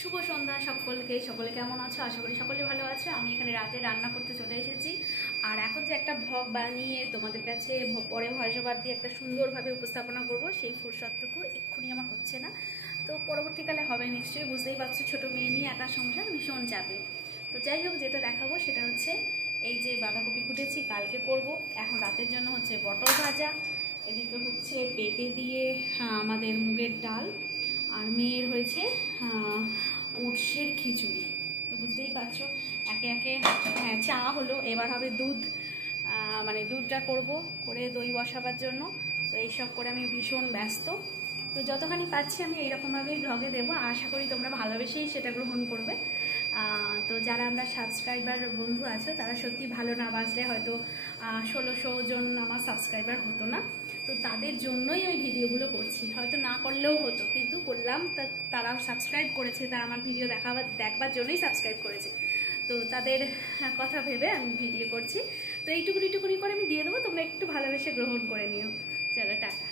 শুভ সন্ধ্যা সকলকে। সকলে কেমন আছো? আশা করি সকলে ভালো আছে। আমি এখানে রাতে রান্না করতে চলে এসেছি। আর এখন যে একটা ভ্লগ বানিয়ে তোমাদের কাছে পরে ভয়েস ওভার দিয়ে একটা সুন্দরভাবে উপস্থাপনা করব, সেই ফুরসতটুকু এক্ষুনি আমার হচ্ছে না। তো পরবর্তীকালে হবে নিশ্চয়ই, বুঝতেই পারছো, ছোটো মেয়ে নিয়ে একা সংসার ভীষণ চাপে। তো যাই হোক, যেটা দেখাবো সেটা হচ্ছে এই যে বাঁধাকপি কুটেছি, কালকে করব। এখন রাতের জন্য হচ্ছে পটল ভাজা, এদিকে হচ্ছে পেঁপে দিয়ে আমাদের মুগের ডাল, আর মেয়ের হয়েছে উটসের খিচুড়ি। তো বুঝতেই পারছো, একে একে হ্যাঁ চা হলো, এবার হবে দুধ, মানে দুধটা করব, করে দই বসাবার জন্য। তো এইসব করে আমি ভীষণ ব্যস্ত। তো যতখানি পাচ্ছি আমি এইরকমভাবেই ব্লগে দেবো, আশা করি তোমরা ভালোবেসেই সেটা গ্রহণ করবে। তো যারা আমরা সাবস্ক্রাইবার বন্ধু আছো তারা সত্যি ভালো না বাসলে হয়তো 1600 জন আমার সাবস্ক্রাইবার হতো না। তো তাদের জন্যই আমি ভিডিওগুলো করছি, হয়তো না করলেও হতো, কিন্তু করলাম। তারা সাবস্ক্রাইব করেছে, তারা আমার ভিডিও দেখবার জন্যই সাবস্ক্রাইব করেছে। তো তাদের কথা ভেবে আমি ভিডিও করছি। তো এইটুকুনি করে আমি দিয়ে দেবো, তোমরা একটু ভালোবেসে গ্রহণ করে নিও। চলো টাটা।